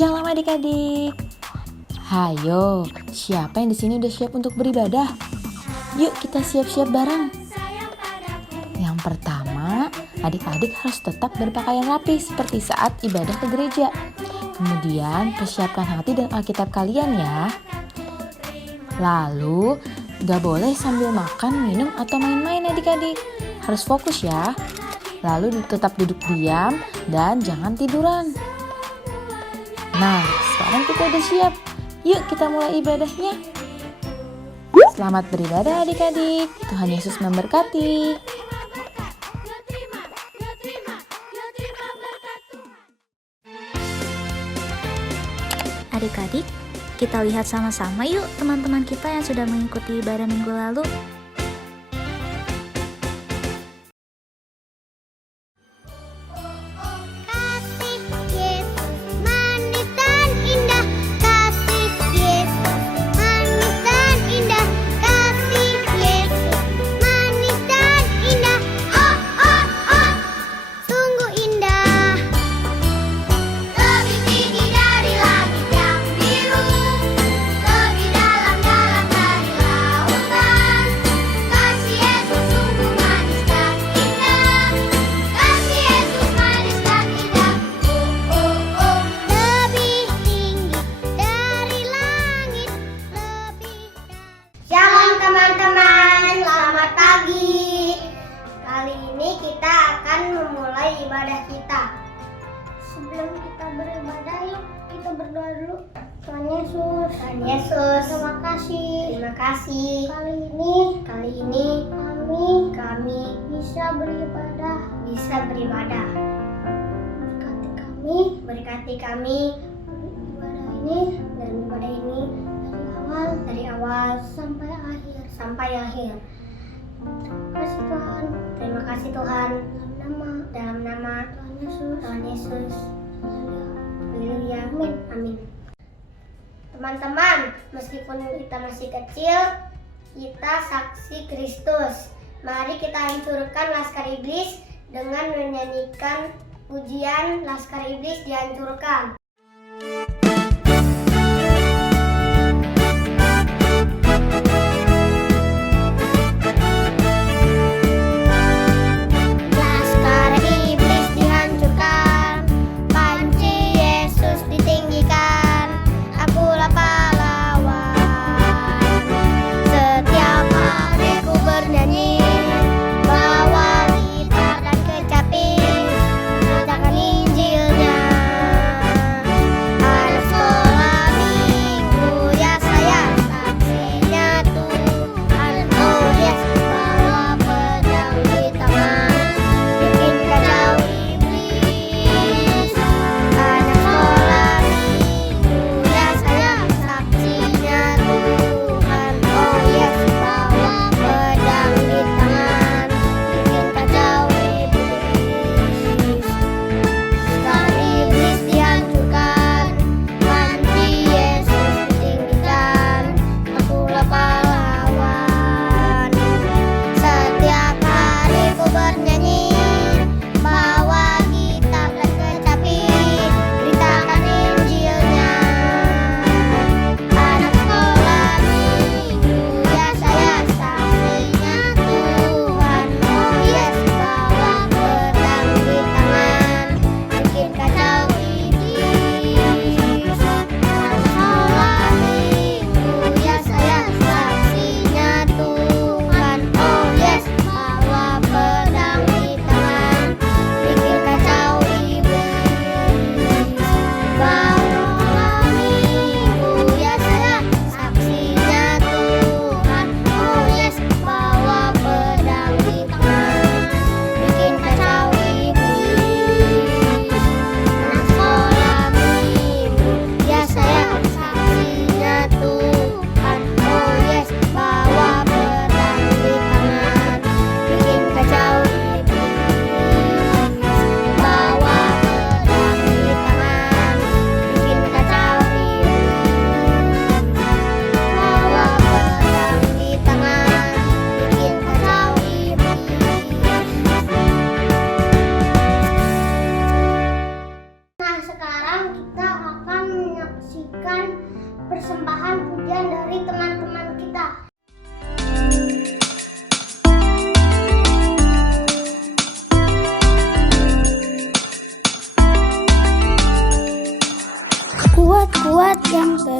Shalom adik-adik. Hayo, siapa yang di sini udah siap untuk beribadah? Yuk kita siap-siap bareng. Yang pertama, adik-adik harus tetap berpakaian rapi seperti saat ibadah ke gereja. Kemudian persiapkan hati dan Alkitab kalian ya. Lalu, gak boleh sambil makan, minum, atau main-main adik-adik. Harus fokus ya. Lalu tetap duduk diam dan jangan tiduran. Nah, sekarang kita udah siap. Yuk kita mulai ibadahnya. Selamat beribadah adik-adik. Tuhan Yesus memberkati. Adik-adik, kita lihat sama-sama yuk teman-teman kita yang sudah mengikuti ibadah minggu lalu. Shalom teman-teman, selamat pagi. Kali ini kita akan memulai ibadah kita. Sebelum kita beribadah, yuk kita berdoa dulu. Tuhan Yesus, terima kasih. Kali ini kami bisa beribadah. Berkati kami ibadah ini dari awal sampai akhir. Terima kasih Tuhan. Dalam nama Tuhan Yesus. Haleluya. Amin. Teman-teman, meskipun kita masih kecil, kita saksi Kristus. Mari kita hancurkan laskar iblis dengan menyanyikan pujian Laskar Iblis Dihancurkan.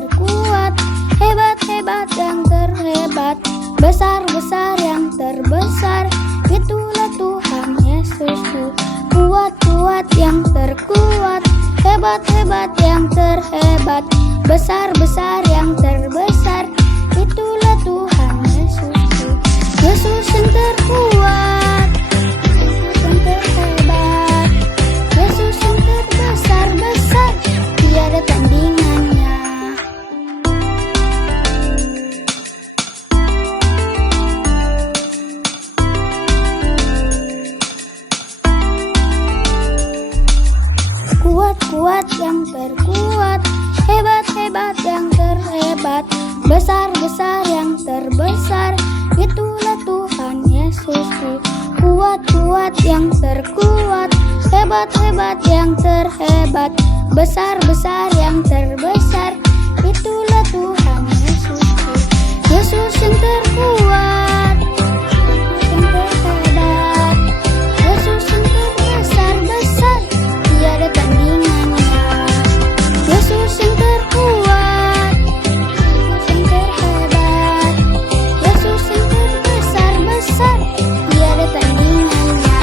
terkuat, hebat-hebat yang terhebat, besar-besar yang terbesar. Itulah Tuhan Yesusku, kuat-kuat yang terkuat, hebat-hebat yang terhebat, besar-besar yang terbesar. Itulah Tuhan Yesusku, Yesus yang terkuat, Yesus yang terhebat, Yesus yang terbesar-besar, tiada tandingannya. Kuat-kuat yang terkuat, hebat-hebat yang terhebat, besar-besar yang terbesar. Itulah Tuhan Yesusku, kuat-kuat yang terkuat, hebat-hebat yang terhebat, besar-besar yang terbesar. Itulah Tuhan Yesusku, Yesus yang terkuat, Yesus yang terhebat, Yesus yang terbesar-besar, tiada tandingannya. Yesus yang terkuat, Yesus yang terhebat, Yesus yang terbesar-besar, tiada tandingannya.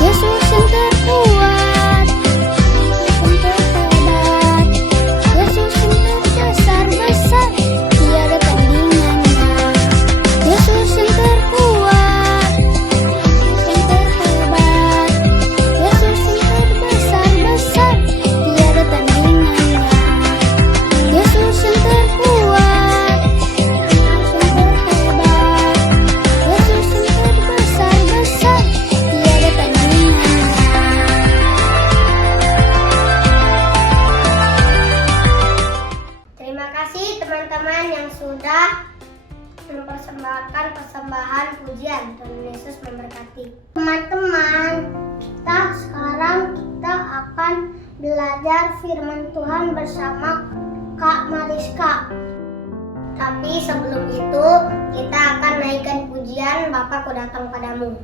Yesus yang terkuat, Yesus yang terhebat, Yesus yang terbesar-besar, tiada tandingannya. Yesus yang terkuat, Yesus yang terhebat, Yesus yang terbesar-besar, tiada tandingannya. Yesus yang terkuat, Yesus yang terhebat, Yesus yang terbesar-besar, tiada tandingannya. Terima kasih teman-teman yang sudah mempersembahkan persembahan pujian. Tuhan Yesus memberkati. Teman-teman, kita akan belajar firman Tuhan bersama Kak Mariska. Tapi sebelum itu, kita akan naikkan pujian Bapakku Datang Padamu.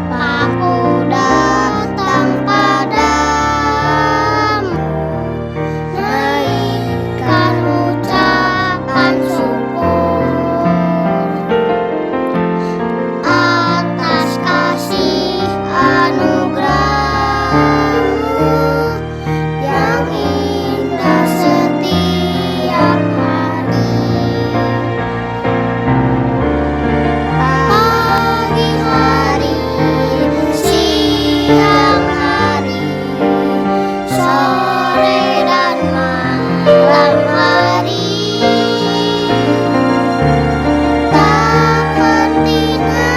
Bapakku datang padamu, naikkan ucapan syukur atas kasih anugerah-Mu yang indah setiap hari. Pagi hari, siang hari, sore dan malam hari, tak hentinya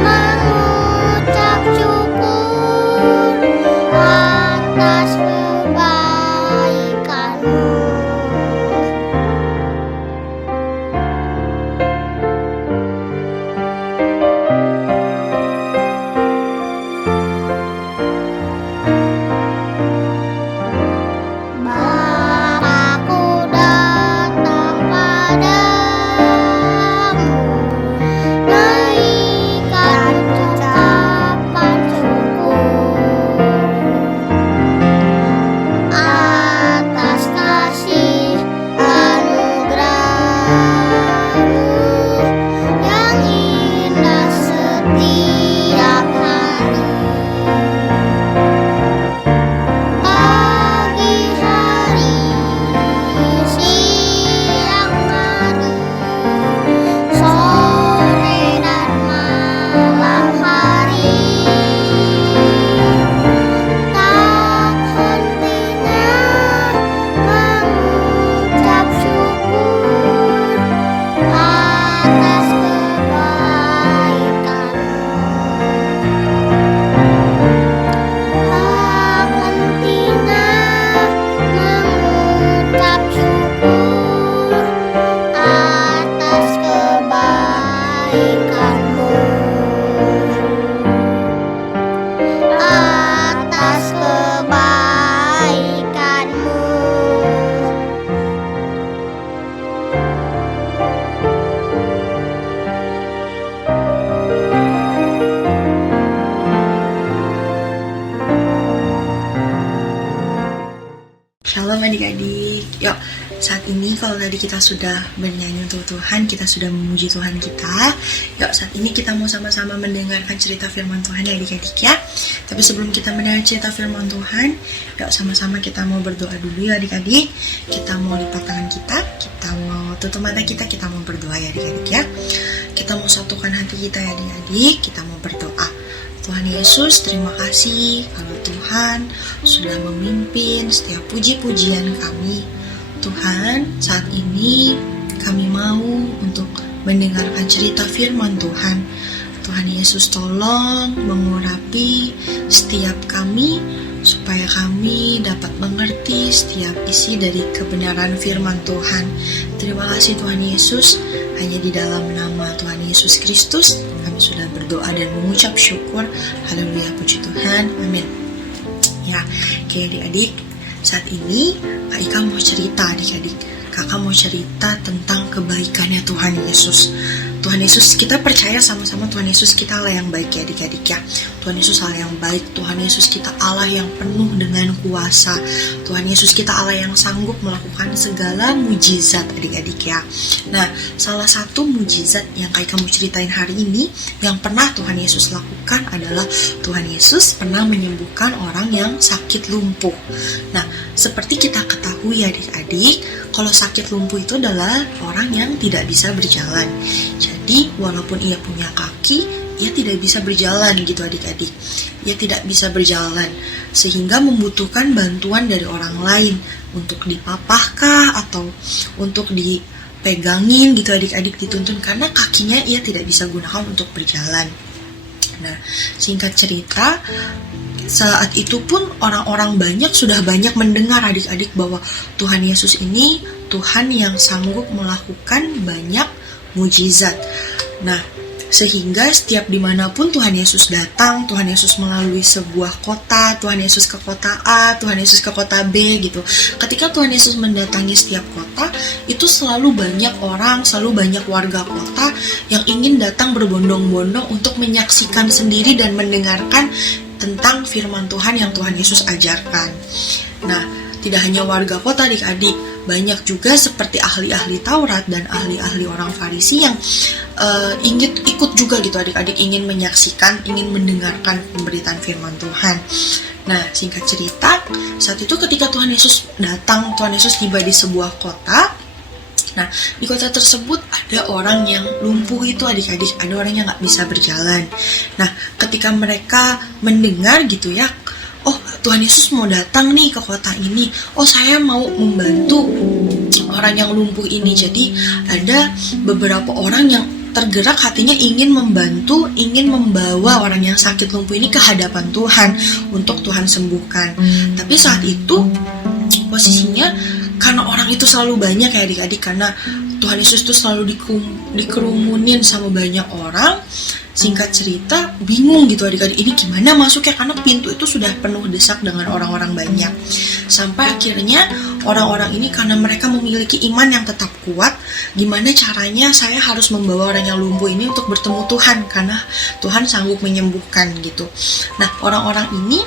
mengucap syukur atas kebaikan-Mu. Bapakku datang padamu, naikkan ucapan syukur Shalom adik-adik. Yuk, saat ini kalau tadi kita sudah bernyanyi untuk Tuhan, kita sudah memuji Tuhan kita. Yuk, saat ini kita mau sama-sama mendengarkan cerita firman Tuhan ya adik-adik ya. Tapi sebelum kita mendengar cerita firman Tuhan, yuk sama-sama kita mau berdoa dulu ya adik-adik. Kita mau lipat tangan kita mau tutup mata kita mau berdoa ya adik-adik ya. Kita mau satukan hati kita ya adik-adik, kita mau berdoa. Tuhan Yesus, terima kasih kalau Tuhan sudah memimpin setiap puji-pujian kami. Tuhan, saat ini kami mau untuk mendengarkan cerita firman Tuhan. Tuhan Yesus tolong mengurapi setiap kami supaya kami dapat mengerti setiap isi dari kebenaran firman Tuhan. Terima kasih Tuhan Yesus, hanya di dalam nama Tuhan Yesus Kristus kami sudah berdoa dan mengucap syukur. Haleluya, puji Tuhan, amin. Ya, oke adik-adik, saat ini Kak Ika mau cerita adik-adik. Kakak mau cerita tentang kebaikannya Tuhan Yesus. Tuhan Yesus, kita percaya sama-sama Tuhan Yesus kita Allah yang baik ya adik-adik ya. Tuhan Yesus Allah yang baik, Tuhan Yesus kita Allah yang penuh dengan kuasa. Tuhan Yesus kita Allah yang sanggup melakukan segala mujizat adik-adik ya. Nah, salah satu mujizat yang kamu ceritain hari ini yang pernah Tuhan Yesus lakukan adalah Tuhan Yesus pernah menyembuhkan orang yang sakit lumpuh. Nah, seperti kita ketahui adik-adik, kalau sakit lumpuh itu adalah orang yang tidak bisa berjalan. Jadi walaupun ia punya kaki, ia tidak bisa berjalan gitu adik-adik. Ia tidak bisa berjalan sehingga membutuhkan bantuan dari orang lain untuk dipapahkah atau untuk dipegangin gitu adik-adik, dituntun karena kakinya ia tidak bisa gunakan untuk berjalan. Nah, singkat cerita, saat itu pun orang-orang sudah banyak mendengar adik-adik bahwa Tuhan Yesus ini Tuhan yang sanggup melakukan banyak mujizat. Nah, sehingga setiap dimanapun Tuhan Yesus datang, Tuhan Yesus melalui sebuah kota, Tuhan Yesus ke kota A, Tuhan Yesus ke kota B gitu. Ketika Tuhan Yesus mendatangi setiap kota, itu selalu banyak orang, selalu banyak warga kota yang ingin datang berbondong-bondong untuk menyaksikan sendiri dan mendengarkan tentang firman Tuhan yang Tuhan Yesus ajarkan. Nah, tidak hanya warga kota adik-adik, banyak juga seperti ahli-ahli Taurat dan ahli-ahli orang Farisi yang ingin ikut juga gitu adik-adik, ingin menyaksikan, ingin mendengarkan pemberitaan firman Tuhan. Nah, singkat cerita, saat itu ketika Tuhan Yesus datang, Tuhan Yesus tiba di sebuah kota. Nah, di kota tersebut ada orang yang lumpuh itu adik-adik, ada orang yang gak bisa berjalan. Nah, ketika mereka mendengar gitu ya, oh Tuhan Yesus mau datang nih ke kota ini, oh saya mau membantu orang yang lumpuh ini. Jadi ada beberapa orang yang tergerak hatinya ingin membantu, ingin membawa orang yang sakit lumpuh ini ke hadapan Tuhan untuk Tuhan sembuhkan. Tapi saat itu posisinya karena orang itu selalu banyak ya adik-adik, karena Tuhan Yesus itu selalu dikerumunin sama banyak orang. Singkat cerita, bingung gitu adik-adik, ini gimana masuknya karena pintu itu sudah penuh desak dengan orang-orang banyak. Sampai akhirnya orang-orang ini karena mereka memiliki iman yang tetap kuat, gimana caranya saya harus membawa orang yang lumpuh ini untuk bertemu Tuhan karena Tuhan sanggup menyembuhkan gitu. Nah, orang-orang ini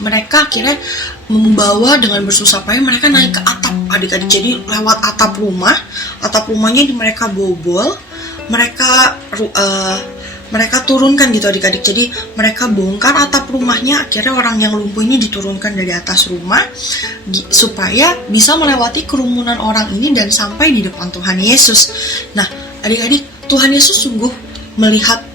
mereka akhirnya membawa dengan bersusah payah, mereka naik ke atap adik-adik. Jadi lewat atap rumahnya mereka bobol, mereka turunkan gitu adik-adik. Jadi mereka bongkar atap rumahnya, akhirnya orang yang lumpuh ini diturunkan dari atas rumah supaya bisa melewati kerumunan orang ini dan sampai di depan Tuhan Yesus. Nah, adik-adik, Tuhan Yesus sungguh melihat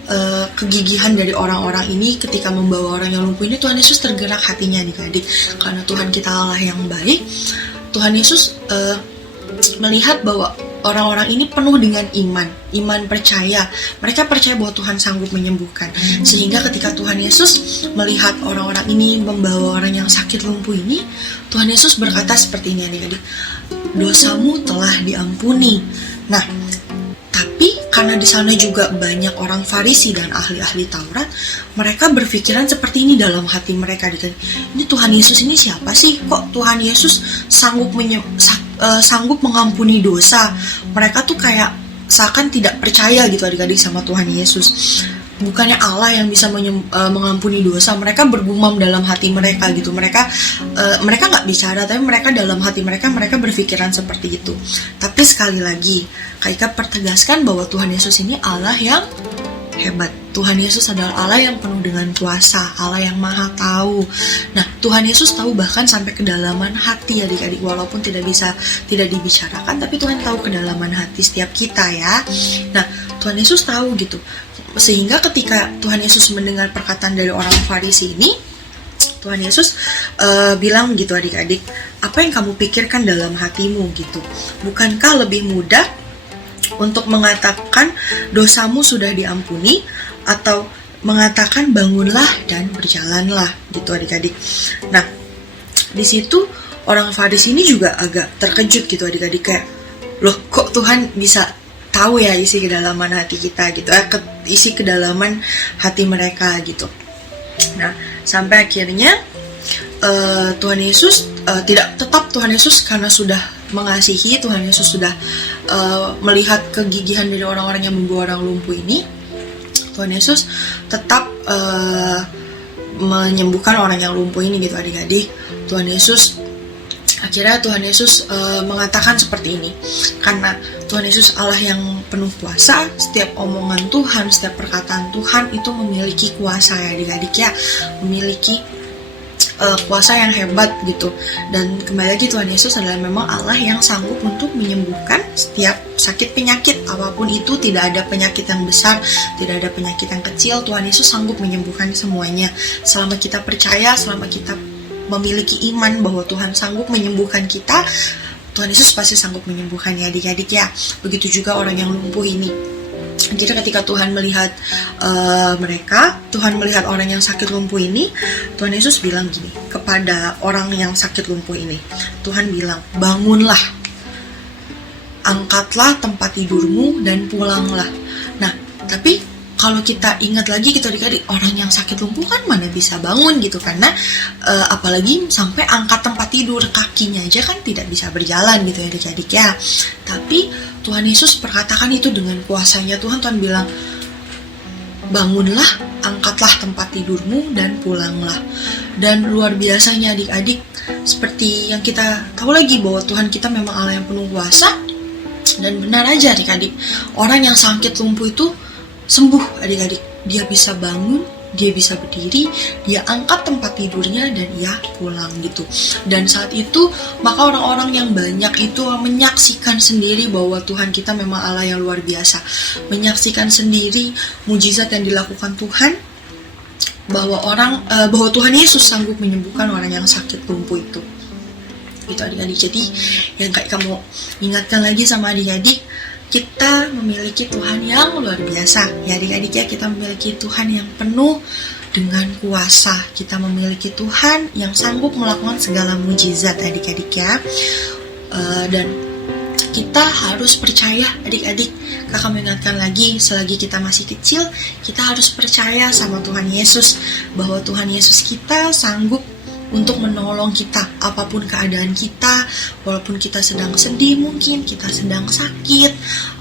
kegigihan dari orang-orang ini ketika membawa orang yang lumpuh ini. Tuhan Yesus tergerak hatinya adik-adik, karena Tuhan kita Allah yang baik. Tuhan Yesus melihat bahwa orang-orang ini penuh dengan iman percaya. Mereka percaya bahwa Tuhan sanggup menyembuhkan. Sehingga ketika Tuhan Yesus melihat orang-orang ini membawa orang yang sakit lumpuh ini, Tuhan Yesus berkata seperti ini adik-adik, dosamu telah diampuni. Nah, tapi karena di sana juga banyak orang Farisi dan ahli-ahli Taurat, mereka berpikiran seperti ini dalam hati mereka. Ini Tuhan Yesus ini siapa sih? Kok Tuhan Yesus sanggup mengampuni dosa? Mereka tuh kayak seakan tidak percaya gitu adik-adik sama Tuhan Yesus. bukannya Allah yang bisa mengampuni dosa. Mereka bergumam dalam hati mereka gitu. Mereka nggak bicara, tapi mereka dalam hati mereka berpikiran seperti itu. Tapi sekali lagi, Kak Ika pertegaskan bahwa Tuhan Yesus ini Allah yang hebat. Tuhan Yesus adalah Allah yang penuh dengan kuasa, Allah yang maha tahu. Nah, Tuhan Yesus tahu bahkan sampai kedalaman hati adik-adik, walaupun tidak dibicarakan, tapi Tuhan tahu kedalaman hati setiap kita ya. Nah, Tuhan Yesus tahu gitu. Sehingga ketika Tuhan Yesus mendengar perkataan dari orang Farisi ini, Tuhan Yesus bilang gitu adik-adik, apa yang kamu pikirkan dalam hatimu gitu? Bukankah lebih mudah untuk mengatakan dosamu sudah diampuni, atau mengatakan bangunlah dan berjalanlah gitu adik-adik. Nah, di situ orang Farisi ini juga agak terkejut gitu adik-adik, kayak loh kok Tuhan bisa tahu ya isi kedalaman hati kita gitu, isi kedalaman hati mereka gitu. Nah, sampai akhirnya Tuhan Yesus Tuhan Yesus karena sudah mengasihi, Tuhan Yesus sudah melihat kegigihan dari orang-orang yang membawa orang lumpuh ini, Tuhan Yesus tetap menyembuhkan orang yang lumpuh ini gitu adik-adik. Akhirnya Tuhan Yesus mengatakan seperti ini, karena Tuhan Yesus Allah yang penuh kuasa, setiap omongan Tuhan, setiap perkataan Tuhan itu memiliki kuasa ya adik-adik ya, memiliki kuasa yang hebat gitu. Dan kembali lagi, Tuhan Yesus adalah memang Allah yang sanggup untuk menyembuhkan setiap sakit penyakit apapun itu. Tidak ada penyakit yang besar, tidak ada penyakit yang kecil. Tuhan Yesus sanggup menyembuhkan semuanya. Selama kita percaya, selama kita memiliki iman bahwa Tuhan sanggup menyembuhkan kita, Tuhan Yesus pasti sanggup menyembuhkan ya adik-adik ya. Begitu juga orang yang lumpuh ini. Jadi ketika Tuhan melihat Tuhan melihat orang yang sakit lumpuh ini, Tuhan Yesus bilang gini kepada orang yang sakit lumpuh ini. Tuhan bilang, bangunlah, angkatlah tempat tidurmu dan pulanglah. Nah, tapi kalau kita ingat lagi gitu adik-adik, orang yang sakit lumpuh kan mana bisa bangun gitu, karena apalagi sampai angkat tempat tidur, kakinya aja kan tidak bisa berjalan gitu ya adik-adik ya. Tapi Tuhan Yesus perkatakan itu dengan kuasanya Tuhan bilang, bangunlah, angkatlah tempat tidurmu dan pulanglah. Dan luar biasanya adik-adik, seperti yang kita tahu lagi bahwa Tuhan kita memang Allah yang penuh kuasa. Dan benar aja adik-adik, orang yang sakit lumpuh itu sembuh adik-adik. Dia bisa bangun, dia bisa berdiri, dia angkat tempat tidurnya dan ia pulang gitu. Dan saat itu maka orang-orang yang banyak itu menyaksikan sendiri bahwa Tuhan kita memang Allah yang luar biasa. Menyaksikan sendiri mujizat yang dilakukan Tuhan, bahwa Tuhan Yesus sanggup menyembuhkan orang yang sakit lumpuh itu. Itu adik-adik. Jadi yang kayak kamu ingatkan lagi sama adik-adik, kita memiliki Tuhan yang luar biasa ya adik-adik ya. Kita memiliki Tuhan yang penuh dengan kuasa. Kita memiliki Tuhan yang sanggup melakukan segala mujizat adik-adik ya. Dan kita harus percaya adik-adik. Kakak mengingatkan lagi, selagi kita masih kecil, kita harus percaya sama Tuhan Yesus, bahwa Tuhan Yesus kita sanggup untuk menolong kita apapun keadaan kita, walaupun kita sedang sedih, mungkin kita sedang sakit,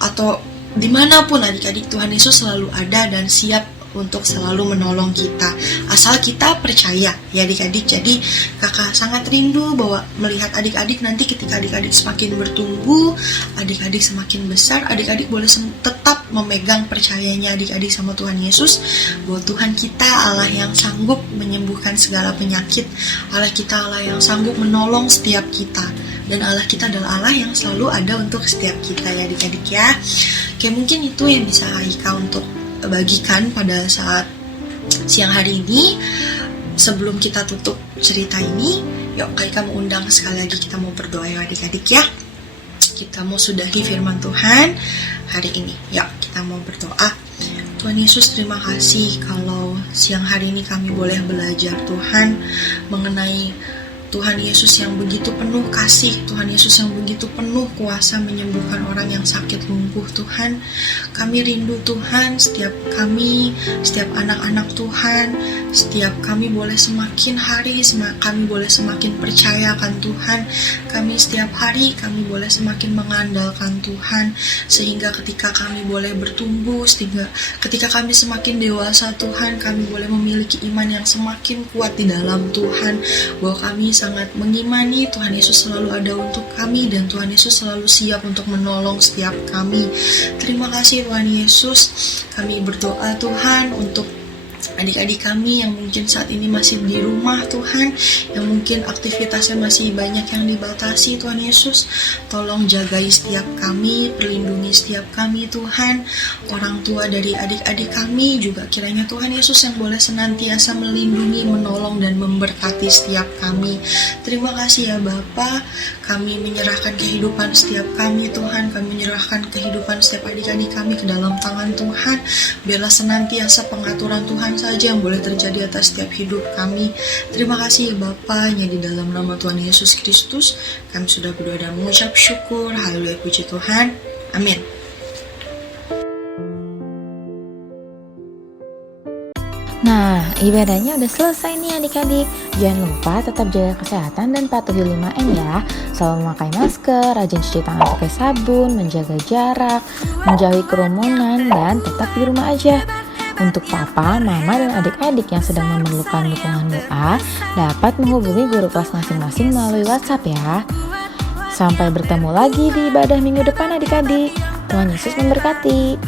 atau dimanapun adik-adik, Tuhan Yesus selalu ada dan siap untuk selalu menolong kita, asal kita percaya ya adik-adik. Jadi kakak sangat rindu bahwa melihat adik-adik nanti ketika adik-adik semakin bertumbuh, adik-adik semakin besar, adik-adik boleh tetap memegang percayanya adik-adik sama Tuhan Yesus, bahwa Tuhan kita Allah yang sanggup menyembuhkan segala penyakit, Allah kita Allah yang sanggup menolong setiap kita, dan Allah kita adalah Allah yang selalu ada untuk setiap kita ya adik-adik ya. Kayak mungkin itu yang bisa Aika untuk bagikan pada saat siang hari ini. Sebelum kita tutup cerita ini, yuk Aika mau undang sekali lagi, kita mau berdoa ya adik-adik ya. Kita mau sudahi firman Tuhan hari ini. Yuk kita mau berdoa. Tuhan Yesus, terima kasih kalau siang hari ini kami boleh belajar Tuhan mengenai Tuhan Yesus yang begitu penuh kasih, Tuhan Yesus yang begitu penuh kuasa menyembuhkan orang yang sakit lumpuh. Tuhan, kami rindu Tuhan, setiap anak-anak Tuhan, setiap kami boleh semakin hari, kami boleh semakin percaya akan Tuhan, kami setiap hari kami boleh semakin mengandalkan Tuhan, sehingga ketika kami boleh bertumbuh, sehingga ketika kami semakin dewasa Tuhan, kami boleh memiliki iman yang semakin kuat di dalam Tuhan, bahwa kami sangat mengimani Tuhan Yesus selalu ada untuk kami, dan Tuhan Yesus selalu siap untuk menolong setiap kami. Terima kasih Tuhan Yesus. Kami berdoa Tuhan untuk adik-adik kami yang mungkin saat ini masih di rumah Tuhan, yang mungkin aktivitasnya masih banyak yang dibatasi. Tuhan Yesus, tolong jagai setiap kami, perlindungi setiap kami Tuhan. Orang tua dari adik-adik kami juga kiranya Tuhan Yesus yang boleh senantiasa melindungi, menolong, dan memberkati setiap kami. Terima kasih ya Bapa. Kami menyerahkan kehidupan setiap kami Tuhan, kami menyerahkan kehidupan setiap adik-adik kami ke dalam tangan Tuhan. Biarlah senantiasa pengaturan Tuhan saja yang boleh terjadi atas setiap hidup kami. Terima kasih ya Bapa, hanya di dalam nama Tuhan Yesus Kristus kami sudah berdoa dan mengucap syukur. Haleluya, puji Tuhan. Amin. Nah, ibadahnya udah selesai nih adik-adik. Jangan lupa tetap jaga kesehatan dan patuhi 5M ya. Selalu memakai masker, rajin cuci tangan pakai sabun, menjaga jarak, menjauhi kerumunan, dan tetap di rumah aja. Untuk papa, mama, dan adik-adik yang sedang memerlukan dukungan doa, dapat menghubungi guru kelas masing-masing melalui WhatsApp ya. Sampai bertemu lagi di ibadah minggu depan adik-adik. Tuhan Yesus memberkati.